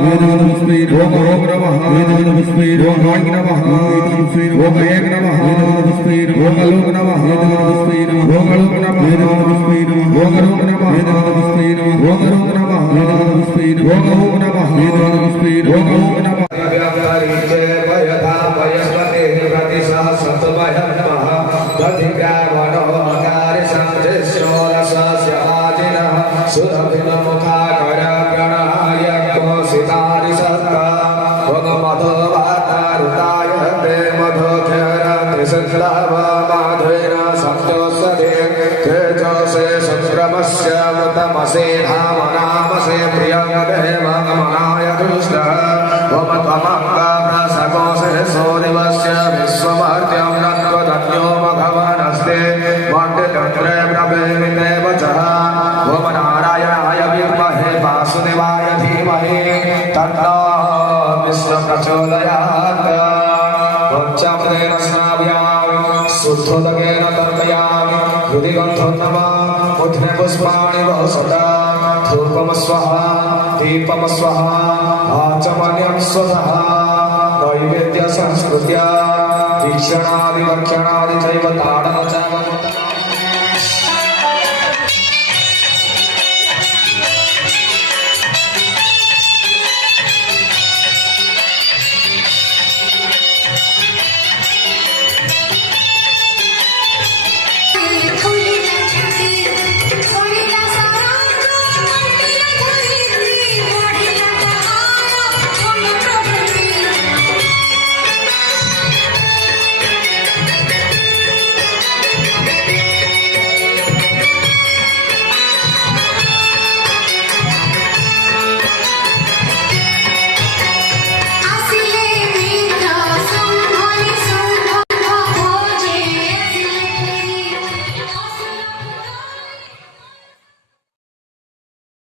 वेदवदपुष्पेन ओम नमः वेदवदपुष्पेन ओम गाय नमः वेदवदपुष्पेन ओम एक नमः वेदवदपुष्पेन ओम लोक नमः वेदवदपुष्पेन ओम लोक नमः वेदवदपुष्पेन ओम लोक नमः वेदवदपुष्पेन ओम लोक नमः वेदवदपुष्पेन ओम लोक नमः वेदवदपुष्पेन ओम लोक नमः व्यापारिचे भयथा भयस्पते प्रतिसह सतभयः प्रतिग्रावणो अकार संजस्योरसस्य आदिनः सुरभिनमुखाकर प्रणहाय कोसितारि सत्ता भगमधोवातारुताय ते मधोख्यरत्रिसंक्लव माधवेन सप्तोषधे तेजसे संक्रमस्य तमसे धामनामसे प्रियं देवगमनाय कृष्णः भवत्वमङ्गप्रसकोषे सूर्यवस्य विश्वमर्त्यं नत्वदन्यो भगवानस्ते वाण्डतन्त्रे प्रभेमिते वचः ओम नारायणाय विद्महे वासुदेवाय धीमहि तन्नो विष्णुः प्रचोदयात् पंचामृतेन स्नाभ्यां शुद्धोदकेन तर्पयामि हृदि गन्धं नमः मुठे पुष्पाणि वसता धूपं स्वाहा दीपं स्वाहा आचमनीयं स्वतः नैवेद्य संस्कृत्या दीक्षणादि वक्षणादि चैव ताडनचामम्